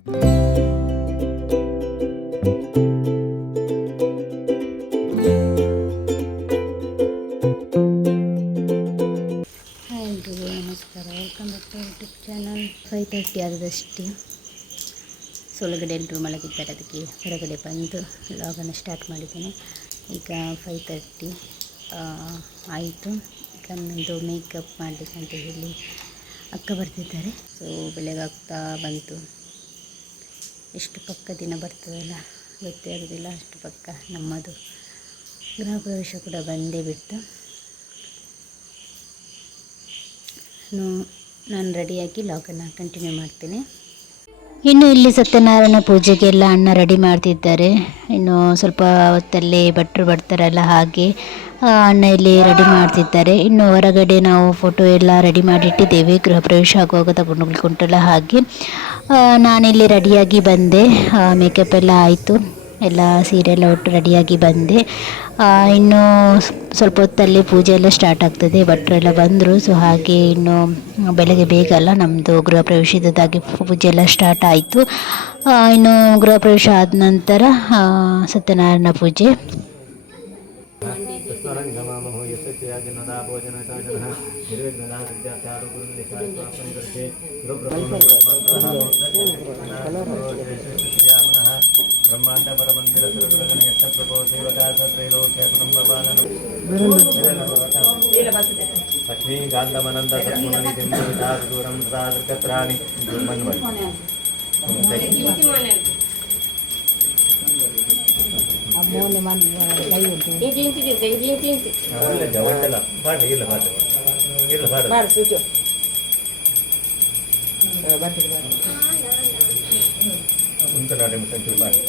ಎಲ್ರಿಗೂ ನಮಸ್ಕಾರ, welcome back to YouTube channel. 5:30 ಆದದಷ್ಟೇ. ಒಳಗಡೆ ಎಲ್ಲರೂ ಮಲಗಿದ್ದಾರೆ, ಅದಕ್ಕೆ ಹೊರಗಡೆ ಬಂದು ಲಾಗನ್ನು ಸ್ಟಾರ್ಟ್ ಮಾಡಿದ್ದೇನೆ. ಈಗ 5:30 ಆಯಿತು. ಈಗ ನನ್ನದು ಮೇಕಪ್ ಮಾಡಲಿಕ್ಕಂತ ಹೇಳಿ ಅಕ್ಕ ಬರ್ತಿದ್ದಾರೆ. ಸೊ ಬೆಳಗಾಗ್ತಾ ಬಂತು. ಎಷ್ಟು ಪಕ್ಕ ದಿನ ಬರ್ತದಲ್ಲ ಗೊತ್ತೇ ಆಗೋದಿಲ್ಲ, ಅಷ್ಟು ಪಕ್ಕ ನಮ್ಮದು ಗೃಹ ಪ್ರವೇಶ ಕೂಡ ಬಂದೇ ಬಿಟ್ಟು. ನಾನು ರೆಡಿಯಾಗಿ ಲಾಗನ್ನು ಕಂಟಿನ್ಯೂ ಮಾಡ್ತೇನೆ. ಇನ್ನು ಇಲ್ಲಿ ಸತ್ಯನಾರಾಯಣ ಪೂಜೆಗೆಲ್ಲ ಅಣ್ಣ ರೆಡಿ ಮಾಡ್ತಿದ್ದಾರೆ. ಇನ್ನು ಸ್ವಲ್ಪ ಹೊತ್ತಲ್ಲಿ ಭಟ್ರು ಬರ್ತಾರಲ್ಲ, ಹಾಗೆ ಅಣ್ಣ ಇಲ್ಲಿ ರೆಡಿ ಮಾಡ್ತಿದ್ದಾರೆ. ಇನ್ನು ಹೊರಗಡೆ ನಾವು ಫೋಟೋ ಎಲ್ಲ ರೆಡಿ ಮಾಡಿಟ್ಟಿದ್ದೇವೆ. ಗೃಹ ಪ್ರವೇಶ ಆಗುವಾಗ ತಗೊಂಡೋಗ್ಲಿಕ್ಕುಂಟಲ್ಲ, ಹಾಗೆ ನಾನಿಲ್ಲಿ ರೆಡಿಯಾಗಿ ಬಂದೆ. ಮೇಕಪ್ ಎಲ್ಲ ಆಯಿತು, ಎಲ್ಲ ಸೀರೆ ಎಲ್ಲ ಒಟ್ಟು ರೆಡಿಯಾಗಿ ಬಂದೆ. ಇನ್ನು ಸ್ವಲ್ಪ ಹೊತ್ತಲ್ಲಿ ಪೂಜೆ ಎಲ್ಲ ಸ್ಟಾರ್ಟ್ ಆಗ್ತದೆ. ಭಟ್ರೆಲ್ಲ ಬಂದರು. ಸೊ ಹಾಗೆ ಇನ್ನು ಬೆಳಗ್ಗೆ ಬೇಗ ಅಲ್ಲ, ನಮ್ಮದು ಗೃಹ ಪ್ರವೇಶದಾಗಿ ಪೂಜೆ ಎಲ್ಲ ಸ್ಟಾರ್ಟ್ ಆಯಿತು. ಇನ್ನು ಗೃಹ ಪ್ರವೇಶ ಆದ ನಂತರ ಸತ್ಯನಾರಾಯಣ ಪೂಜೆ. ಬ್ರಹ್ಮಾಂಡ ಪರಮಂದಿರ ಸುರಗಣಯತ್ತ ಪ್ರಭೋ ಸೇವಕಾಸ ತ್ರೈಲೋಕ್ಯ ಕುಟುಂಬಪಾಲನ ಲಕ್ಷ್ಮೀಕಾಂತಮನಂದ ಸತ್ಮುನಿ ದಿಂಬುವಿಧಾರ ದೂರಂ ಸದಾದೃಕತ್ರಾಣಿ ಮನ್ವರಿ ಉಂಟನಾಡಿ ಮುಸಂಚು ಬಾರಿ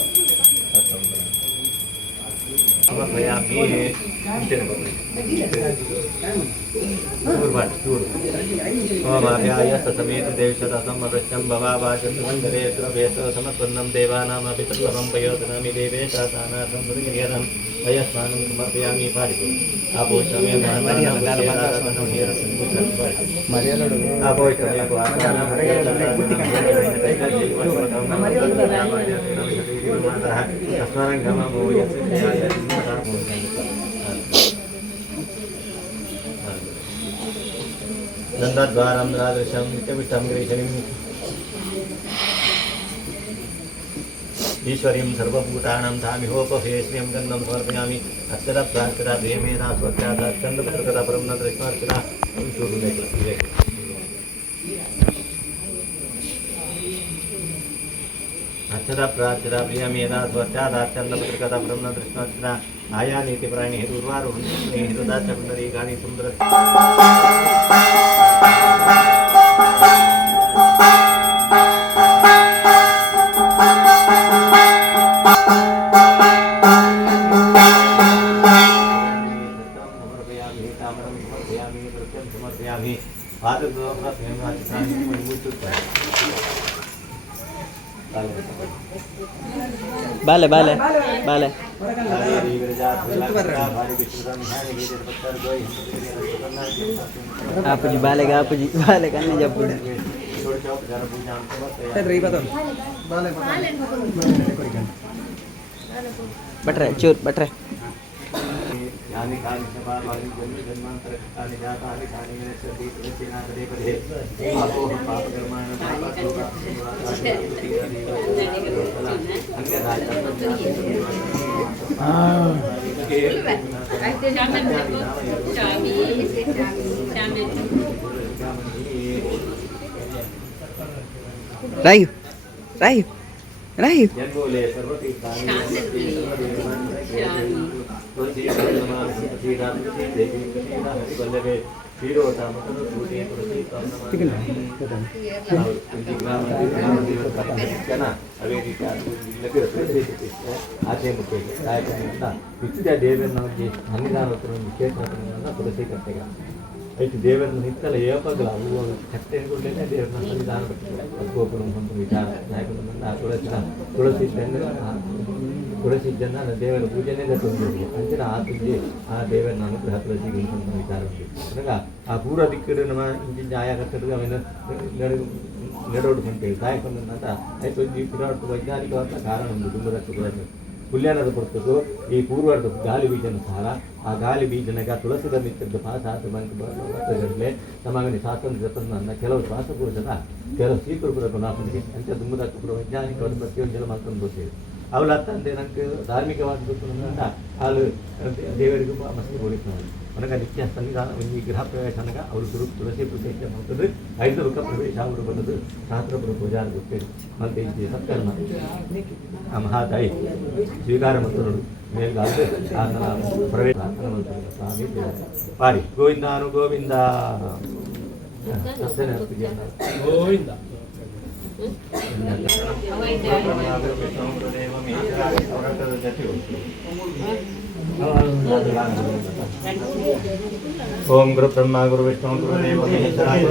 ಸಮೇತ ದೇಶದ ಸಮರಶ್ಯಂ ಭವಾಚಂದ್ರೇ ಸುರಭೇಶ ಸಮತ್ಪನ್ನಂ ದೇವಾನಾಮಪಿ ತತ್ವಂ ಪಯೋಧನಾಮಿ ದೇವೇಶ ಸಾನಾಥಂ ಮುರುಗಿಯರಂ ವಯಸ್ಮಾನಂ ಸಮರ್ಪಯಾಮಿ ಪಾಲಿತು ಆಪೋಷಮೇ नंदद्वारं रादृशं नित्यविष्टं ग्रीशनिम् ईश्वरीं सर्वभूतानां धामिहोपहेस्म्यं गन्धं समर्पयामि अक्षरा प्राकृता देमेना स्वत्यादा चन्द्रपत्रकथा परं न दृष्टार्चना अक्षरा प्राकृता प्रियमेना स्वत्यादा चन्द्रपत्रकथा परं न दृष्टार्चना आया नीति प्राणी उर्वारुणी हृदा चकुंडरी गाणी सुंदर ಬಾಲೆ ಬಾಲೆ ಬಾಲೆ ಆಪುಜಿ ಬಾಲೆಗೆ ಆಪುಜಿ ಬಾಲೆ ಕಣ್ಣೆ ಜಪ್ಪುಡು ಬಟ್ರೆ ಚೂರ್ ಬಟ್ರೆ ರಾಯು ರಾಯು ರಾಯು అయితే దేవరను నిత్తల ఏపగల చట్టేని కొట్టేనే దేవరను సన్నిధానం గోపురం సంత విచార నాయకుడు ತುಳಸಿ ಜನ ದೇವರ ಪೂಜೆನೇ ದೊಡ್ಡ ಅಂಚಿನ ಆ ಪೂಜೆ ಆ ದೇವರ ಅನುಗ್ರಹ ತುಳಸಿಗೆ ವಿಚಾರ ನನಗೆ ಆ ಪೂರ್ವ ದಿಕ್ಕಡು ನಮ್ಮ ಇಂಚಿನ ಆಯಾ ಕಟ್ಟಡ ಅವನ ನೆರಡು ಗಂಟೆ ಕಾಯಕೊಂಡಂತ ಆಯ್ತು ಈ ಪಿರಾಟ್ ವೈಜ್ಞಾನಿಕವಾದ ಕಾರಣ ಒಂದು ದುಂಬರಕ್ಕೆ ಕುಲ್ಯಾಣದ ಪುಸ್ತಕ ಈ ಪೂರ್ವದ ಗಾಳಿ ಬೀಜನ ಸಾರ ಆ ಗಾಳಿ ಬೀಜನಾಗ ತುಳಸಿದ ಮಿತ್ತದ್ದು ಪಾಸಗಟ್ಟಲೆ ನಮಗನಿ ಸ್ವಾತಂತ್ರ್ಯ ತಂದ ಕೆಲವು ಶ್ವಾಸಪುರುಷದ ಕೆಲವು ಸ್ವೀಕೃಪುರ ನಾಪನಿಗೆ ಅಂತ ದುಂಬದಕ್ಕೂ ವೈಜ್ಞಾನಿಕವಾದ ಪ್ರತಿಯೊಂದು ಜನ ಮಾಡ್ಕೊಂಡು ಬರ್ತೀವಿ ಅವಳ ತಂದೆ ನಂಗೆ ಧಾರ್ಮಿಕವಾದ ಹಾಲು ದೇವರಿಗೂ ಮಸ್ತಿ ಹೊಡಿತಾರೆ అనగా నిత్య సన్నిధానం ఈ గృహ ప్రవేశానగా ಅವರು ತುಳಸಿ ಪೂಜೆ ಮಾಡ್ತಾರೆ 5 ರೂಪಾಯಿ ಪ್ರವೇಶ ಅವರು ಬಂದದ್ದು ಶಾಸ್ತ್ರಪುರ ಪೂಜಾರಿ ಗೊತ್ತೇನು ಮತ್ತೆ ಈ ಸತ್ಕರ್ಮ ಆ ಮಹಾತಾಯಿ ಸ್ವೀಕಾರ ಮತ್ತು ಮೇಲ್ಗಾದ್ರೆ ಆ ಪ್ರವೇಶ ಸ್ವಾಮಿ ಪಾಡಿ ಗೋವಿಂದಾನು ಗೋವಿಂದ ಗೋವಿಂದ ಓಂ ಗುರು ಬ್ರಹ್ಮ ಗುರು ವಿಷ್ಣು ಗುರು ದೇವ ಮಹೇಶ್ವರಾಯ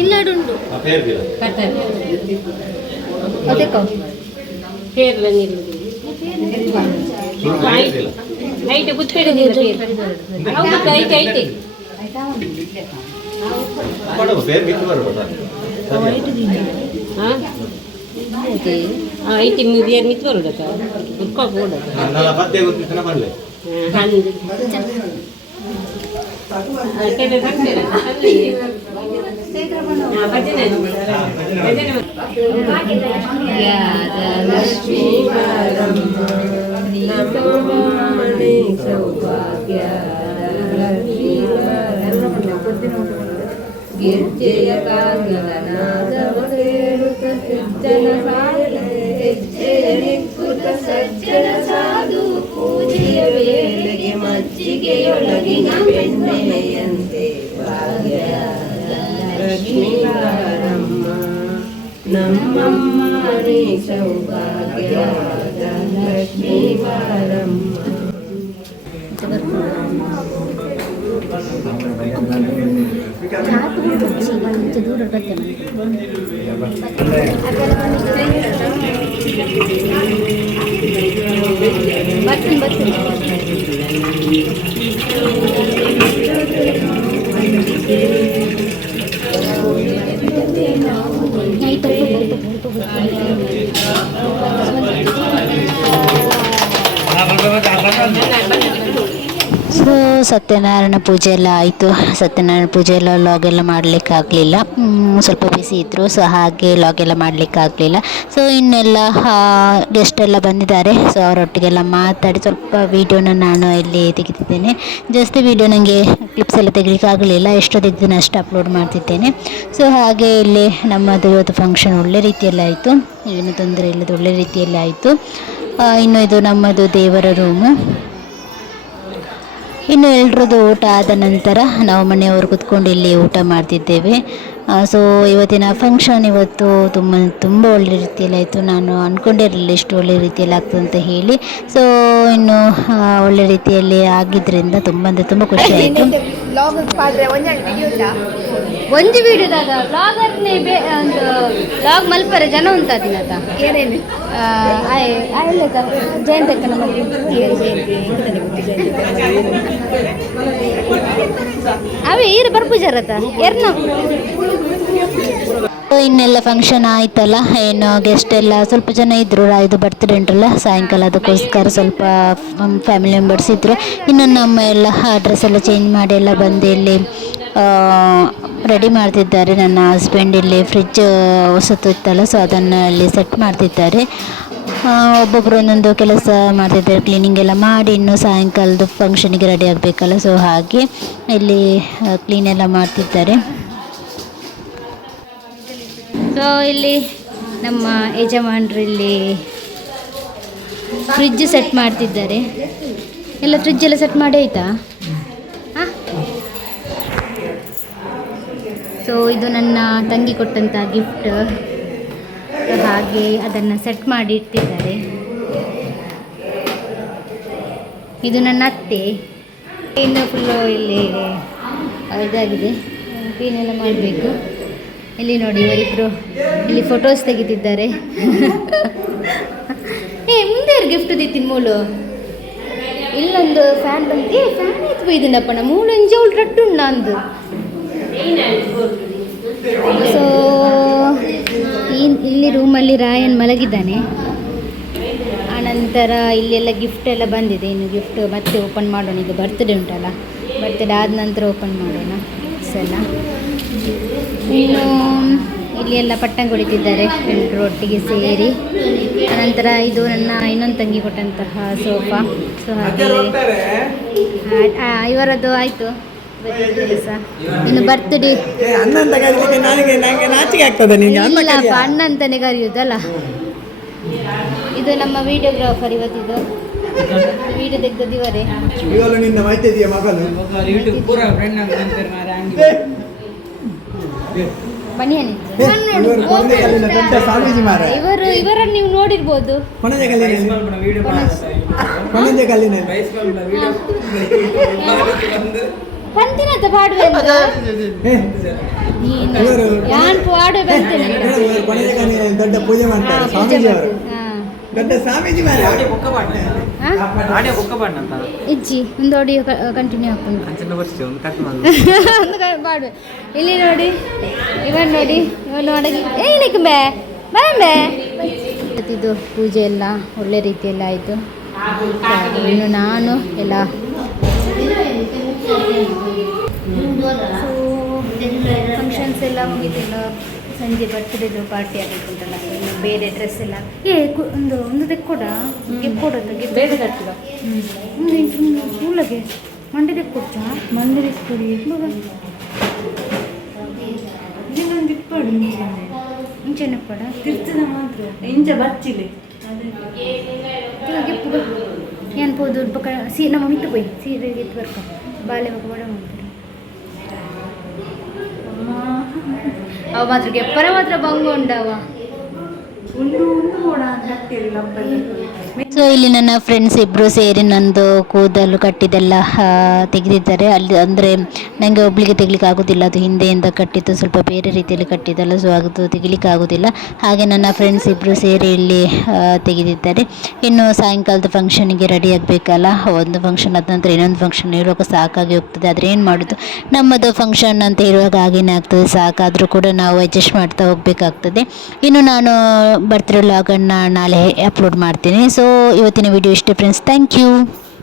ಇಲ್ಲಡುಂಡು ಐತೆ ಗುತ್ತಿಡಿದಿಲ್ಲ ಹೌದು ಐತೆ ಐತೆ ಐತೆ ಬೇರೆ ಮಿತ್ ಬರುದಕ್ಕ ಉತ್ಕೋಕ್ ಗಿರ್ಜೆಯ ಸಜ್ಜನ ಸಾಧು ಪೂಜೆಯ ವೇಳೆಗೆ ಮಜ್ಜಿಗೆಯೊಳಗಿನ ಬೆಣ್ಣೆಯಂತೆ ಭಾಗ್ಯದ ಲಕ್ಷ್ಮೀ ಬಾರಮ್ಮ ನಮ್ಮಮ್ಮ ನೀ ಸೌಭಾಗ್ಯದ ಲಕ್ಷ್ಮೀ ಬಾರಮ್ಮ. ದೂರ ಬರ್ತೇನೆ ಸೊ ಸತ್ಯನಾರಾಯಣ ಪೂಜೆ ಎಲ್ಲ ಆಯಿತು. ಸತ್ಯನಾರಾಯಣ ಪೂಜೆ ಎಲ್ಲ ಲಾಗ್ ಎಲ್ಲ ಮಾಡಲಿಕ್ಕಾಗಲಿಲ್ಲ, ಸ್ವಲ್ಪ ಬಿಸಿ ಇದ್ದರು. ಸೊ ಹಾಗೆ ಲಾಗ್ ಎಲ್ಲ ಮಾಡಲಿಕ್ಕಾಗಲಿಲ್ಲ. ಸೊ ಇನ್ನೆಲ್ಲ ಗೆಸ್ಟ್ ಎಲ್ಲ ಬಂದಿದ್ದಾರೆ. ಸೊ ಅವರೊಟ್ಟಿಗೆಲ್ಲ ಮಾತಾಡಿ ಸ್ವಲ್ಪ ವೀಡಿಯೋನ ನಾನು ಇಲ್ಲಿ ತೆಗೆದಿದ್ದೇನೆ. ಜಾಸ್ತಿ ವೀಡಿಯೋ ನನಗೆ ಕ್ಲಿಪ್ಸ್ ಎಲ್ಲ ತೆಗಿಲಿಕ್ಕಾಗಲಿಲ್ಲ, ಎಷ್ಟು ತೆಗೆದಿದ್ದೇನೆ ಅಷ್ಟು ಅಪ್ಲೋಡ್ ಮಾಡ್ತಿದ್ದೇನೆ. ಸೊ ಹಾಗೆ ಇಲ್ಲಿ ನಮ್ಮದು ಇವತ್ತು ಫಂಕ್ಷನ್ ಒಳ್ಳೆ ರೀತಿಯಲ್ಲಿ ಆಯಿತು, ಏನು ತೊಂದರೆ ಇಲ್ಲದ ಒಳ್ಳೆ ರೀತಿಯಲ್ಲಿ ಆಯಿತು. ಇನ್ನು ಇದು ನಮ್ಮದು ದೇವರ ರೂಮು. ಇನ್ನು ಎಲ್ರದ್ದು ಊಟ ಆದ ನಂತರ ನಾವು ಮನೆಯವರು ಕೂತ್ಕೊಂಡು ಇಲ್ಲಿ ಊಟ ಮಾಡ್ತಿದ್ದೇವೆ. ಸೊ ಇವತ್ತಿನ ಫಂಕ್ಷನ್ ಇವತ್ತು ತುಂಬ ಒಳ್ಳೆ ರೀತಿಯಲ್ಲಿ ಆಯಿತು. ನಾನು ಅಂದ್ಕೊಂಡಿರಲಿಲ್ಲ ಇಷ್ಟು ಒಳ್ಳೆ ರೀತಿಯಲ್ಲಿ ಆಗ್ತದೆ ಅಂತ ಹೇಳಿ. ಸೊ ಇನ್ನು ಒಳ್ಳೆ ರೀತಿಯಲ್ಲಿ ಆಗಿದ್ದರಿಂದ ತುಂಬ ಅಂದರೆ ತುಂಬ ಖುಷಿ ಆಯಿತು. ಒಂಜಿ ವಿಡಿಯೋದಾಗ ಬ್ಲಾಗರ್ನೇ ಒಂದು ಬ್ಲಾಗ್ ಮಲ್ಪರೆ ಜನ ಉಂಟಾದಿನತ ಏನೇನು ಜಯಂತಕ್ಕನ ಅವೇ ಈರು ಬರ್ಪುಜರತ ಎರ್ನ ಇನ್ನೆಲ್ಲ ಫಂಕ್ಷನ್ ಆಯ್ತಲ್ಲ, ಏನು ಗೆಸ್ಟ್ ಎಲ್ಲ ಸ್ವಲ್ಪ ಜನ ಇದ್ದರು. ಇದು ಬರ್ತ್ಡೇ ಉಂಟಲ್ಲ ಸಾಯಂಕಾಲ, ಅದಕ್ಕೋಸ್ಕರ ಸ್ವಲ್ಪ ಫ್ಯಾಮಿಲಿ ಮೆಂಬರ್ಸ್ ಇದ್ದರು. ಇನ್ನು ನಮ್ಮ ಎಲ್ಲ ಡ್ರೆಸ್ ಎಲ್ಲ ಚೇಂಜ್ ಮಾಡಿ ಎಲ್ಲ ಬಂದು ಇಲ್ಲಿ ರೆಡಿ ಮಾಡ್ತಿದ್ದಾರೆ. ನನ್ನ ಹಸ್ಬೆಂಡ್ ಇಲ್ಲಿ ಫ್ರಿಜ್ ಹೊಸತು ಇತ್ತಲ್ಲ, ಸೊ ಅದನ್ನು ಇಲ್ಲಿ ಸೆಟ್ ಮಾಡ್ತಿದ್ದಾರೆ. ಒಬ್ಬೊಬ್ಬರು ಒಂದೊಂದು ಕೆಲಸ ಮಾಡ್ತಿದ್ದಾರೆ, ಕ್ಲೀನಿಂಗ್ ಎಲ್ಲ ಮಾಡಿ ಇನ್ನು ಸಾಯಂಕಾಲದ ಫಂಕ್ಷನಿಗೆ ರೆಡಿ ಆಗಬೇಕಲ್ಲ, ಸೊ ಹಾಗೆ ಇಲ್ಲಿ ಕ್ಲೀನ್ ಎಲ್ಲ ಮಾಡ್ತಿದ್ದಾರೆ. ಸೊ ಇಲ್ಲಿ ನಮ್ಮ ಯಜಮಾನರು ಇಲ್ಲಿ ಫ್ರಿಜ್ ಸೆಟ್ ಮಾಡ್ತಿದ್ದಾರೆ. ಎಲ್ಲ ಫ್ರಿಜ್ ಎಲ್ಲ ಸೆಟ್ ಮಾಡಿ ಆಯಿತಾ? ಸೊ ಇದು ನನ್ನ ತಂಗಿ ಕೊಟ್ಟಂಥ ಗಿಫ್ಟ್, ಹಾಗೆ ಅದನ್ನು ಸೆಟ್ ಮಾಡಿ ಇಟ್ಟಿದ್ದಾರೆ. ಇದು ನನ್ನ ಅತ್ತೆ. ಇನ್ನು ಫುಲ್ಲು ಇಲ್ಲಿ ಇದಾಗಿದೆ, ಕ್ಲೀನೆಲ್ಲ ಮಾಡಬೇಕು. ಇಲ್ಲಿ ನೋಡಿ ಇವರಿಬ್ಬರು ಇಲ್ಲಿ ಫೋಟೋಸ್ ತೆಗಿತಿದ್ದಾರೆ. ಮುಂದೆ ಗಿಫ್ಟ್ ದಿತ್ತಿನ ಮೂಲು ಇಲ್ಲೊಂದು ಫ್ಯಾನ್ ಬಂದು ಫ್ಯಾನ್ ಎತ್ತು ಬೈದಿನಪ್ಪ ನಾ ಮೂಲು ಇಂಜೆ ಉಲ್ಟಟ್ಟು ಅಂದು. ಸೊ ಇಲ್ಲಿ ರೂಮಲ್ಲಿ ರಾಯನ್ ಮಲಗಿದ್ದಾನೆ. ಆನಂತರ ಇಲ್ಲೆಲ್ಲ ಗಿಫ್ಟ್ ಎಲ್ಲ ಬಂದಿದೆ. ಇನ್ನು ಗಿಫ್ಟ್ ಮತ್ತೆ ಓಪನ್ ಮಾಡೋಣ, ಇದು ಬರ್ತ್ಡೇ ಉಂಟಲ್ಲ, ಬರ್ತ್ಡೇ ಆದ ನಂತರ ಓಪನ್ ಮಾಡೋಣ ಎಲ್ಲ. ಇನ್ನು ಇಲ್ಲಿ ಎಲ್ಲ ಪಟ್ಟಂಗ ಹೊಡಿತಿದ್ದಾರೆ ಎಲ್ಲರೂ ಒಟ್ಟಿಗೆ ಸೇರಿ. ಅನಂತರ ಇದು ನನ್ನ ಇನ್ನೊಂದು ತಂಗಿ ಕೊಟ್ಟಂತಹ ಸೋಫಾ. ಸೊ ಹಾಗೆ ಇವರದ್ದು ಆಯಿತು ಕೆಲಸ. ಇನ್ನು ಬರ್ತ್ಡೇ ಇಲ್ಲಪ್ಪ, ಅಣ್ಣ ಅಂತಾನೆ ಕರೆಯುವುದಲ್ಲ. ಇದು ನಮ್ಮ ವಿಡಿಯೋಗ್ರಾಫರ್, ಇವತ್ತಿದು ವಿಡಿಯೋ ತೆಗೆದದ್ದು ಇವರೇ. ಇವರನ್ನು ನೀವು ನೋಡಿರ್ಬೋದು. ಪಂತಿನಂತ ಪಾಡುವೆ ಯಾನ್ ಪಾಡುವೆ ಬರ್ತೇನೆ. ದೊಡ್ಡ ಪೂಜೆ ಮಾಡ್ತಾರೆ ಇಜ್ಜಿ ಒಂದು ಆಡಿಯೋ ಕಂಟಿನ್ಯೂ ಹಾಕೊಂಡು ಪಾಡುವೆ. ಇಲ್ಲಿ ನೋಡಿ, ಇವನ್ ನೋಡಿ, ಇವನು ಅಡಗಿ ಏನಕ್ಕೆ ಬೇ ಬೇ. ಇದು ಪೂಜೆ ಎಲ್ಲ ಒಳ್ಳೆ ರೀತಿಯೆಲ್ಲ ಆಯಿತು. ಇನ್ನು ನಾನು ಎಲ್ಲ ಫಂಕ್ಷನ್ಸ್ ಎಲ್ಲ ಮುಗಿತಿಲ್ಲ. ಸಂಜೆ ಬರ್ತ್ಡೇದು ಪಾರ್ಟಿ ಆಗಬೇಕುಂಟಲ್ಲ, ಇನ್ನು ಬೇರೆ ಡ್ರೆಸ್ ಎಲ್ಲ ಒಂದು ತೆಕ್ಕೊಡ ಕೊಡೋದು ಬೇರೆ ಕಟ್ಟಿಲ್ಲ. ಕೂಲಗೆ ಮಂಡಿ ತೆಕ್ಕೊಡ್ತಾ ಮಂಡಿ ತೆಕ್ಕೊಡಿ ಇನ್ನೊಂದು ಇಪ್ಪಡು ಮುಂಚೆನೆ ಪಡ ತಿರ್ತದ ಮಾತ್ರ ಇಂಚ ಬಚ್ಚಿಲೆ ಏನು ಪೋದು ನಮ್ಮ ಮಿಟ್ಟು ಪೋಯ್ ಸೀರೆಗೆ ಇತ್ತು ಬರ್ಕ ಬಾಲ್ಯ ಬಡ ಮಾಡ್ತಾರೆ. ಅವ ಮಾತ್ರ ಗೆಪ್ಪರ ಮಾತ್ರ ಬಂಗ ಉಂಡವ. ಸೊ ಇಲ್ಲಿ ನನ್ನ ಫ್ರೆಂಡ್ಸ್ ಇಬ್ಬರು ಸೇರಿ ನಂದು ಕೂದಲು ಕಟ್ಟಿದ್ದೆಲ್ಲ ತೆಗೆದಿದ್ದಾರೆ. ಅಲ್ಲಿ ಅಂದರೆ ನನಗೆ ಒಬ್ಬಳಿಗೆ ತೆಗಿಲಿಕ್ಕೆ ಆಗೋದಿಲ್ಲ, ಅದು ಹಿಂದೆಯಿಂದ ಕಟ್ಟಿದ್ದು ಸ್ವಲ್ಪ ಬೇರೆ ರೀತಿಯಲ್ಲಿ ಕಟ್ಟಿದ್ದಲ್ಲ, ಸೊ ಅದು ತೆಗಿಲಿಕ್ಕೆ ಆಗೋದಿಲ್ಲ. ಹಾಗೆ ನನ್ನ ಫ್ರೆಂಡ್ಸ್ ಇಬ್ಬರು ಸೇರಿ ಇಲ್ಲಿ ತೆಗೆದಿದ್ದಾರೆ. ಇನ್ನು ಸಾಯಂಕಾಲದ ಫಂಕ್ಷನಿಗೆ ರೆಡಿ ಆಗಬೇಕಲ್ಲ, ಒಂದು ಫಂಕ್ಷನ್ ಆದ ನಂತರ ಇನ್ನೊಂದು ಫಂಕ್ಷನ್ ಇರುವಾಗ ಸಾಕಾಗಿ ಹೋಗ್ತದೆ. ಆದರೆ ಏನು ಮಾಡೋದು, ನಮ್ಮದು ಫಂಕ್ಷನ್ ಅಂತ ಇರುವಾಗ ಹಾಗೇನೇ ಆಗ್ತದೆ, ಸಾಕಾದರೂ ಕೂಡ ನಾವು ಅಡ್ಜಸ್ಟ್ ಮಾಡ್ತಾ ಹೋಗಬೇಕಾಗ್ತದೆ. ಇನ್ನು ನಾನು ಬರ್ತ್ಡೇ ವ್ಲಾಗನ್ನು ನಾಳೆ ಅಪ್ಲೋಡ್ ಮಾಡ್ತೀನಿ. ಸೊ ಇವತ್ತಿನ ವಿಡಿಯೋ ಇಷ್ಟೇ ಫ್ರೆಂಡ್ಸ್, ಥ್ಯಾಂಕ್ ಯು.